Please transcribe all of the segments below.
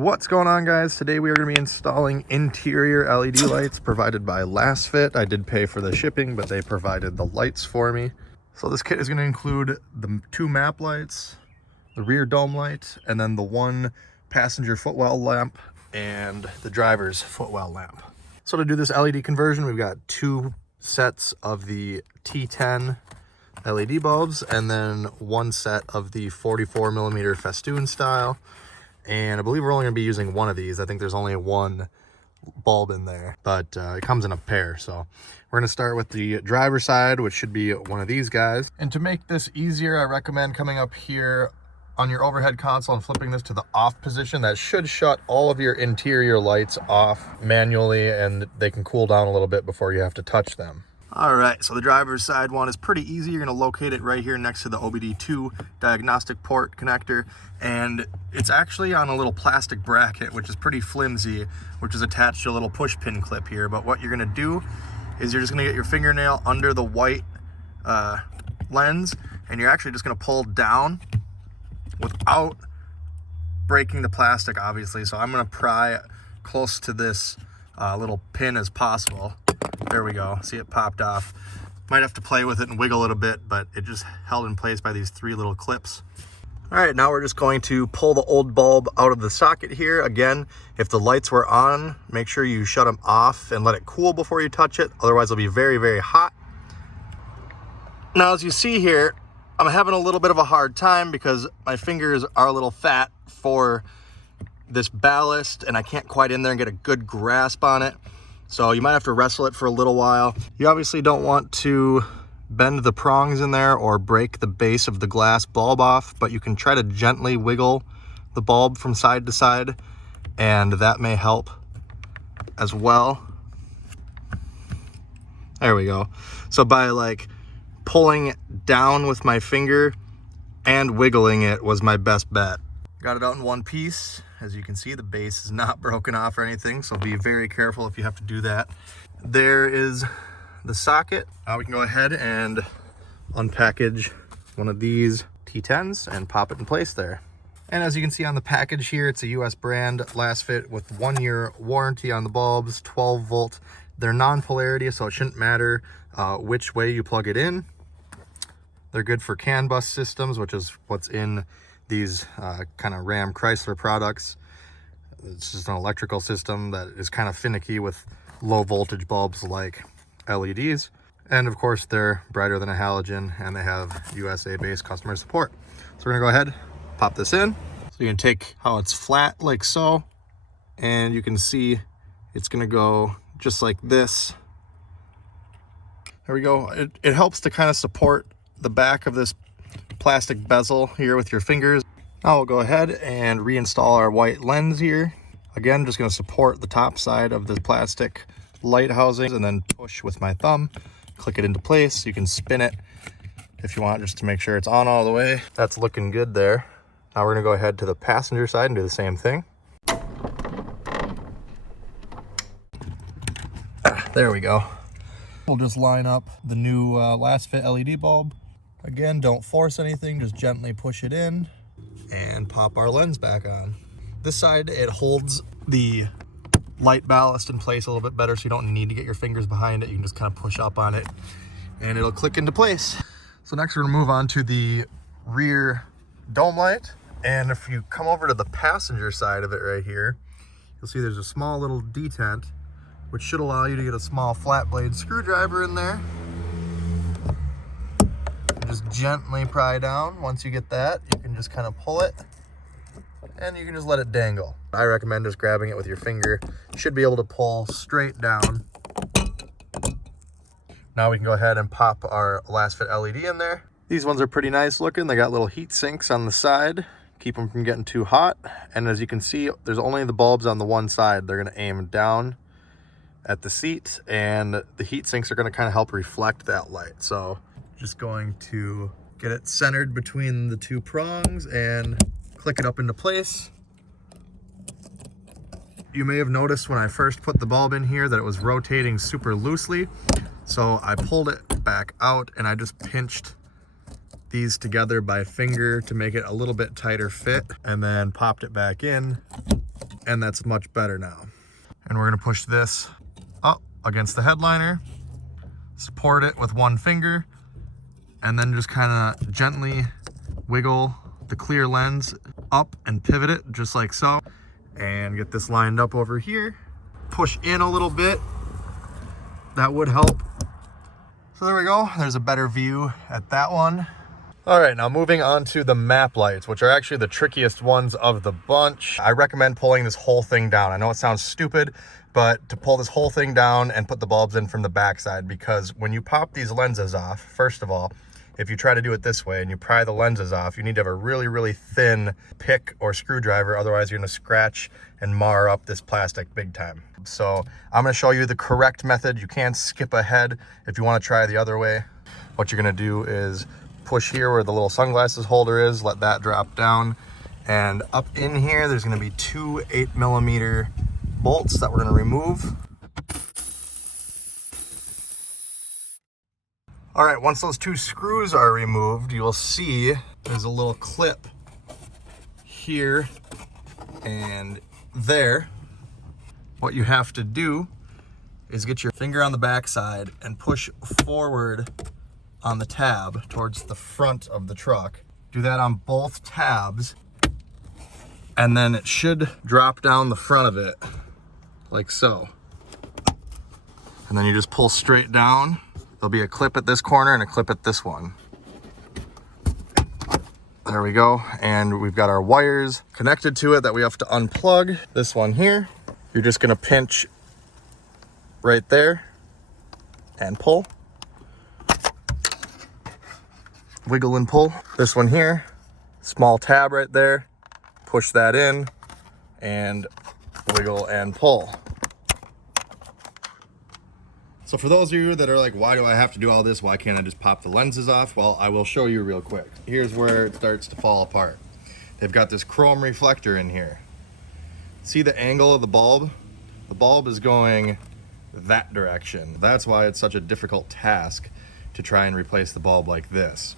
What's going on, guys? Today we are going to be installing interior LED lights provided by Lasfit. I did pay for the shipping, but they provided the lights for me. So this kit is going to include the 2 map lights, the rear dome light, and then the 1 passenger footwell lamp and the driver's footwell lamp. So to do this LED conversion, we've got 2 sets of the T10 LED bulbs and then 1 set of the 44mm festoon style. And I believe we're only going to be using 1 of these. I think there's only 1 bulb in there, but it comes in a pair. So we're going to start with the driver's side, which should be 1 of these guys. And to make this easier, I recommend coming up here on your overhead console and flipping this to the off position. That should shut all of your interior lights off manually, and they can cool down a little bit before you have to touch them. All right, so the driver's side one is pretty easy. You're gonna locate it right here next to the OBD2 diagnostic port connector. And it's actually on a little plastic bracket, which is pretty flimsy, which is attached to a little push pin clip here. But what you're gonna do is you're just gonna get your fingernail under the white lens, and you're actually just gonna pull down without breaking the plastic, obviously. So I'm gonna pry close to this little pin as possible. There we go. See, it popped off. Might have to play with it and wiggle it a bit, but it just held in place by these 3 little clips. All right, now we're just going to pull the old bulb out of the socket here. Again, if the lights were on, make sure you shut them off and let it cool before you touch it. Otherwise, it'll be very, very hot. Now, as you see here, I'm having a little bit of a hard time because my fingers are a little fat for this ballast, and I can't quite in there and get a good grasp on it. So you might have to wrestle it for a little while. You obviously don't want to bend the prongs in there or break the base of the glass bulb off, but you can try to gently wiggle the bulb from side to side, and that may help as well. There we go. So by like pulling down with my finger and wiggling it was my best bet. Got it out in one piece. As you can see, the base is not broken off or anything, so be very careful if you have to do that. There is the socket. Now we can go ahead and unpackage 1 of these T10s and pop it in place there. And as you can see on the package here, it's a US brand, Lasfit, with 1-year warranty on the bulbs, 12 volt. They're non-polarity, so it shouldn't matter which way you plug it in. They're good for CAN bus systems, which is what's in these kind of Ram Chrysler products. It's just an electrical system that is kind of finicky with low voltage bulbs like LEDs. And of course, they're brighter than a halogen, and they have USA-based customer support. So we're gonna go ahead, pop this in. So you can take how it's flat like so, and you can see it's gonna go just like this. There we go. It helps to kind of support the back of this plastic bezel here with your fingers. Now we'll go ahead and reinstall our white lens here. Again, just going to support the top side of the plastic light housing and then push with my thumb, click it into place. You can spin it if you want, just to make sure it's on all the way. That's looking good there. Now we're going to go ahead to the passenger side and do the same thing. There we go. We'll just line up the new Lasfit LED bulb. Again, don't force anything, just gently push it in and pop our lens back on. This side, it holds the light ballast in place a little bit better, so you don't need to get your fingers behind it. You can just kind of push up on it and it'll click into place. So next we're gonna move on to the rear dome light. And if you come over to the passenger side of it right here, you'll see there's a small little detent, which should allow you to get a small flat blade screwdriver in there. Just gently pry down. Once you get that, you can just kind of pull it and you can just let it dangle. I recommend just grabbing it with your finger. You should be able to pull straight down. Now we can go ahead and pop our Lasfit LED in there. These ones are pretty nice looking. They got little heat sinks on the side, keep them from getting too hot. And as you can see, there's only the bulbs on the one side. They're gonna aim down at the seat, and the heat sinks are gonna kind of help reflect that light. So just going to get it centered between the 2 prongs and click it up into place. You may have noticed when I first put the bulb in here that it was rotating super loosely. So I pulled it back out and I just pinched these together by finger to make it a little bit tighter fit, and then popped it back in, and that's much better now. And we're gonna push this up against the headliner, support it with one finger, and then just kind of gently wiggle the clear lens up and pivot it just like so, and get this lined up over here. Push in a little bit, that would help. So there we go, there's a better view at that one. All right, now moving on to the map lights, which are actually the trickiest ones of the bunch. I recommend pulling this whole thing down. I know it sounds stupid, but to pull this whole thing down and put the bulbs in from the backside, because when you pop these lenses off, first of all, if you try to do it this way and you pry the lenses off, you need to have a really, really thin pick or screwdriver. Otherwise, you're gonna scratch and mar up this plastic big time. So I'm gonna show you the correct method. You can skip ahead if you wanna try the other way. What you're gonna do is push here where the little sunglasses holder is, let that drop down. And up in here, there's gonna be two 8mm bolts that we're gonna remove. All right, once those two screws are removed, you'll see there's a little clip here and there. What you have to do is get your finger on the back side and push forward on the tab towards the front of the truck. Do that on both tabs, and then it should drop down the front of it like so. And then you just pull straight down. There'll be a clip at this corner and a clip at this one. There we go. And we've got our wires connected to it that we have to unplug. This one here, you're just gonna pinch right there and pull. Wiggle and pull. This one here, small tab right there, push that in and wiggle and pull. So for those of you that are like, why do I have to do all this? Why can't I just pop the lenses off? Well, I will show you real quick. Here's where it starts to fall apart. They've got this chrome reflector in here. See the angle of the bulb? The bulb is going that direction. That's why it's such a difficult task to try and replace the bulb like this.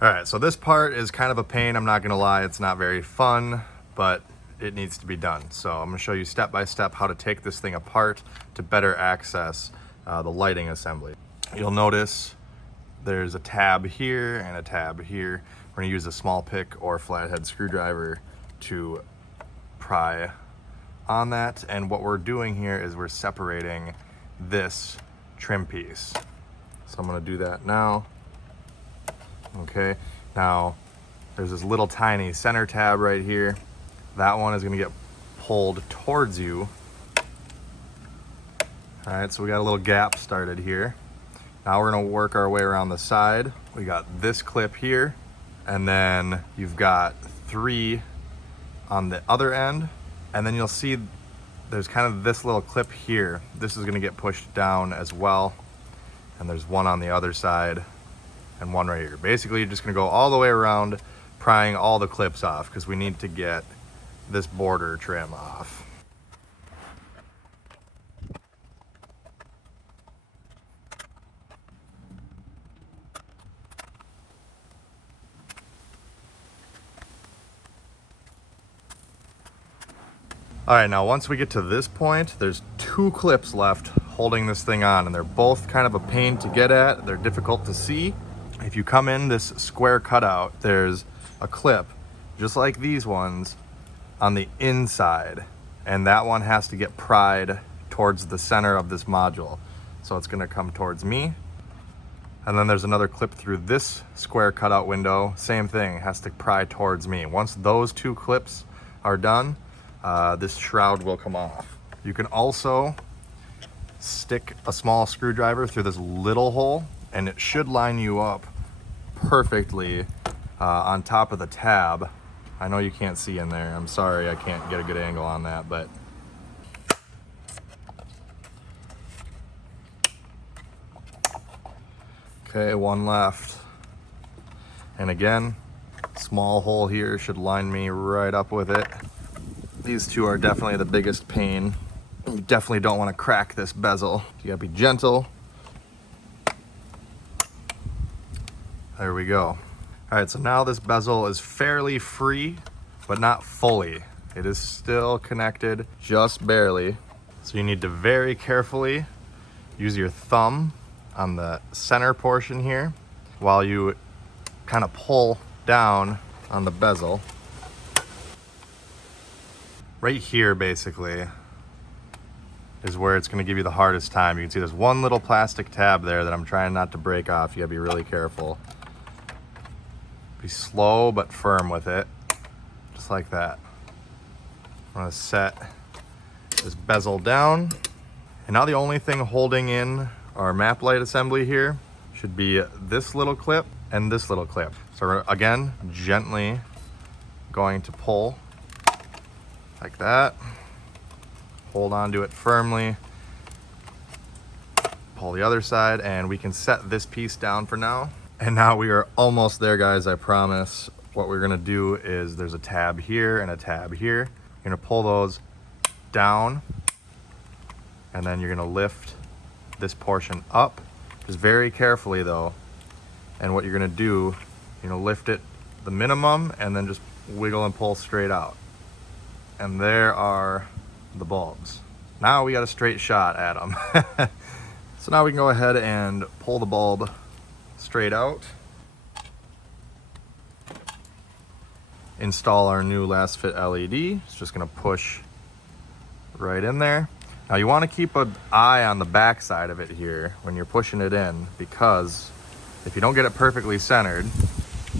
All right, so this part is kind of a pain, I'm not gonna lie. It's not very fun, but it needs to be done. So I'm gonna show you step by step how to take this thing apart to better access the lighting assembly. You'll notice there's a tab here and a tab here. We're gonna use a small pick or flathead screwdriver to pry on that. And what we're doing here is we're separating this trim piece. So I'm gonna do that now. Okay, now there's this little tiny center tab right here. That one is gonna get pulled towards you. All right, so we got a little gap started here. Now we're gonna work our way around the side. We got this clip here, and then you've got 3 on the other end. And then you'll see there's kind of this little clip here. This is gonna get pushed down as well. And there's one on the other side and one right here. Basically, you're just gonna go all the way around, prying all the clips off because we need to get this border trim off. All right, now once we get to this point, there's 2 clips left holding this thing on, and they're both kind of a pain to get at. They're difficult to see. If you come in this square cutout, there's a clip, just like these ones, on the inside, and that one has to get pried towards the center of this module. So it's gonna come towards me. And then there's another clip through this square cutout window, same thing, has to pry towards me. Once those 2 clips are done, this shroud will come off. You can also stick a small screwdriver through this little hole, and it should line you up perfectly on top of the tab. I know you can't see in there. I'm sorry, I can't get a good angle on that, but okay, one left. And again, small hole here should line me right up with it. These 2 are definitely the biggest pain. You definitely don't want to crack this bezel. You gotta be gentle. There we go. All right, so now this bezel is fairly free, but not fully. It is still connected, just barely. So you need to very carefully use your thumb on the center portion here while you kind of pull down on the bezel. Right here, basically, is where it's gonna give you the hardest time. You can see there's one little plastic tab there that I'm trying not to break off. You gotta be really careful. Be slow but firm with it, just like that. I'm gonna set this bezel down. And now the only thing holding in our map light assembly here should be this little clip and this little clip. So we're, again, gently going to pull like that. Hold on to it firmly. Pull the other side, and we can set this piece down for now. And now we are almost there, guys, I promise. What we're gonna do is there's a tab here and a tab here. You're gonna pull those down, and then you're gonna lift this portion up, just very carefully though. And what you're gonna do, you're gonna lift it the minimum and then just wiggle and pull straight out. And there are the bulbs. Now we got a straight shot at them. So now we can go ahead and pull the bulb straight out. Install our new Lasfit LED. It's just gonna push right in there. Now you wanna keep an eye on the back side of it here when you're pushing it in, because if you don't get it perfectly centered,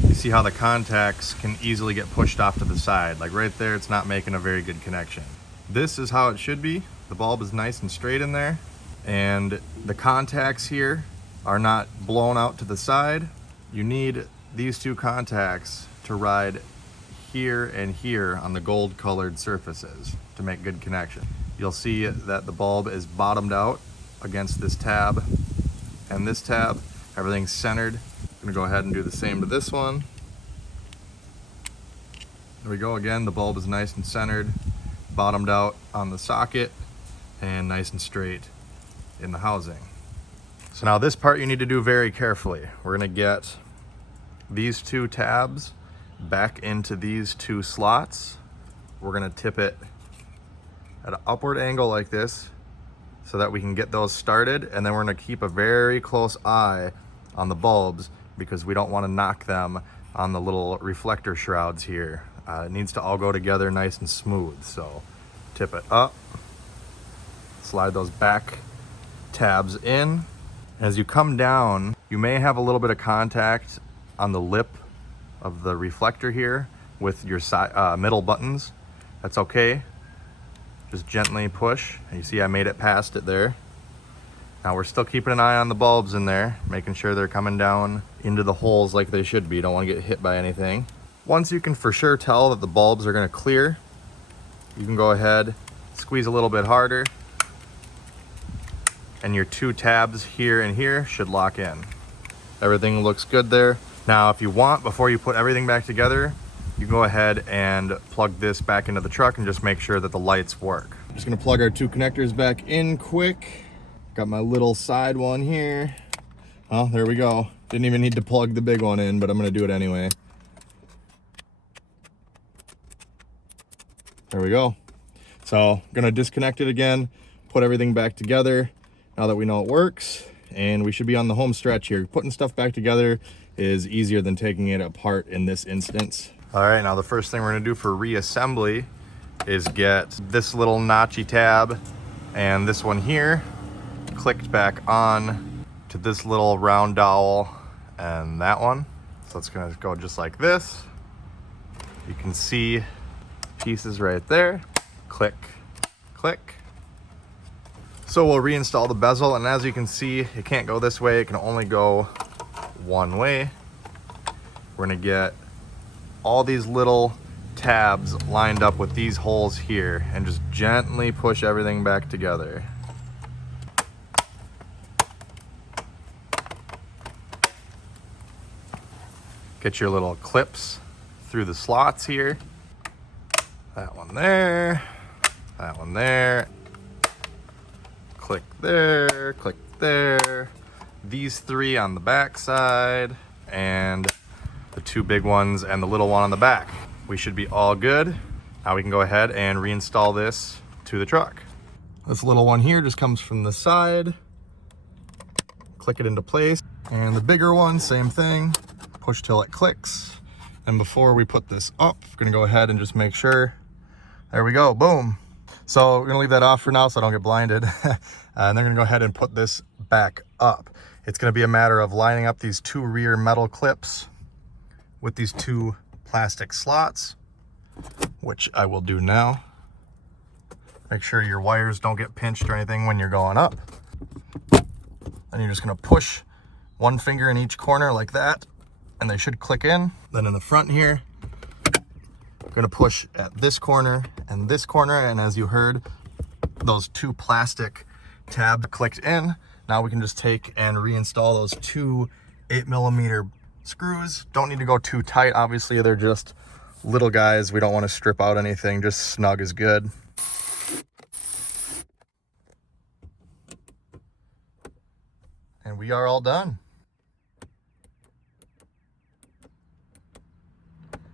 you see how the contacts can easily get pushed off to the side. Like right there, it's not making a very good connection. This is how it should be. The bulb is nice and straight in there, and the contacts here are not blown out to the side. You need these two contacts to ride here and here on the gold colored surfaces to make good connection. You'll see that the bulb is bottomed out against this tab and this tab. Everything's centered. I'm gonna go ahead and do the same to this one. There we go again, the bulb is nice and centered, bottomed out on the socket, and nice and straight in the housing. So now this part you need to do very carefully. We're gonna get these two tabs back into these two slots. We're gonna tip it at an upward angle like this so that we can get those started, and then we're gonna keep a very close eye on the bulbs because we don't wanna knock them on the little reflector shrouds here. It needs to all go together nice and smooth. So tip it up, slide those back tabs in. As you come down, you may have a little bit of contact on the lip of the reflector here with your middle buttons. That's okay. Just gently push. And you see I made it past it there. Now we're still keeping an eye on the bulbs in there, making sure they're coming down into the holes like they should be. You don't want to get hit by anything. Once you can for sure tell that the bulbs are going to clear, you can go ahead, squeeze a little bit harder, and your two tabs here and here should lock in. Everything looks good there. Now, if you want, before you put everything back together, you go ahead and plug this back into the truck and just make sure that the lights work. I'm just gonna plug our two connectors back in quick. Got my little side one here. Oh, there we go. Didn't even need to plug the big one in, but I'm gonna do it anyway. There we go. So I'm gonna disconnect it again, put everything back together now that we know it works, and we should be on the home stretch here. Putting stuff back together is easier than taking it apart in this instance. All right, now the first thing we're gonna do for reassembly is get this little notchy tab and this one here clicked back on to this little round dowel and that one. So it's gonna go just like this. You can see pieces right there. Click, click. So we'll reinstall the bezel, and as you can see, it can't go this way. It can only go one way. We're gonna get all these little tabs lined up with these holes here and just gently push everything back together. Get your little clips through the slots here. That one there, that one there. Click there, click there. These three on the back side, and the 2 big ones and the little one on the back. We should be all good. Now we can go ahead and reinstall this to the truck. This little one here just comes from the side. Click it into place. And the bigger one, same thing. Push till it clicks. And before we put this up, we're gonna go ahead and just make sure. There we go, boom. So we're gonna leave that off for now so I don't get blinded. And then we're gonna go ahead and put this back up. It's gonna be a matter of lining up these 2 rear metal clips with these 2 plastic slots, which I will do now. Make sure your wires don't get pinched or anything when you're going up. And you're just gonna push 1 finger in each corner like that, and they should click in. Then in the front here, I'm gonna push at this corner and this corner, and as you heard, those 2 plastic tabs clicked in. Now we can just take and reinstall those 2 8mm screws. Don't need to go too tight, obviously they're just little guys. We don't want to strip out anything, just snug is good. And we are all done.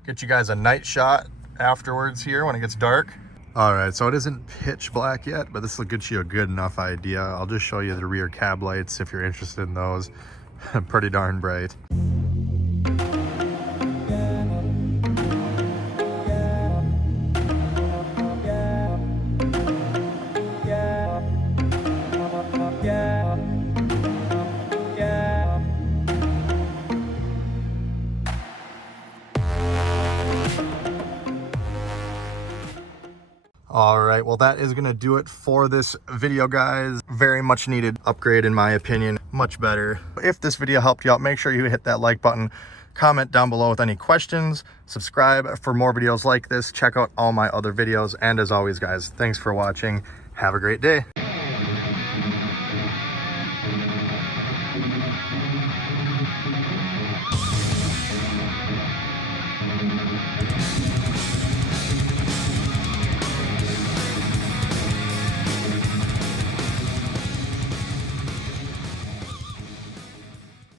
Get you guys a night shot afterwards here when it gets dark. All right, so it isn't pitch black yet, but this will get you a good enough idea. I'll just show you the rear cab lights if you're interested in those. Pretty darn bright. All right, well, that is gonna do it for this video, guys. Very much needed upgrade in my opinion, much better. If this video helped you out, make sure you hit that like button, comment down below with any questions, subscribe for more videos like this, check out all my other videos, and as always, guys, thanks for watching. Have a great day.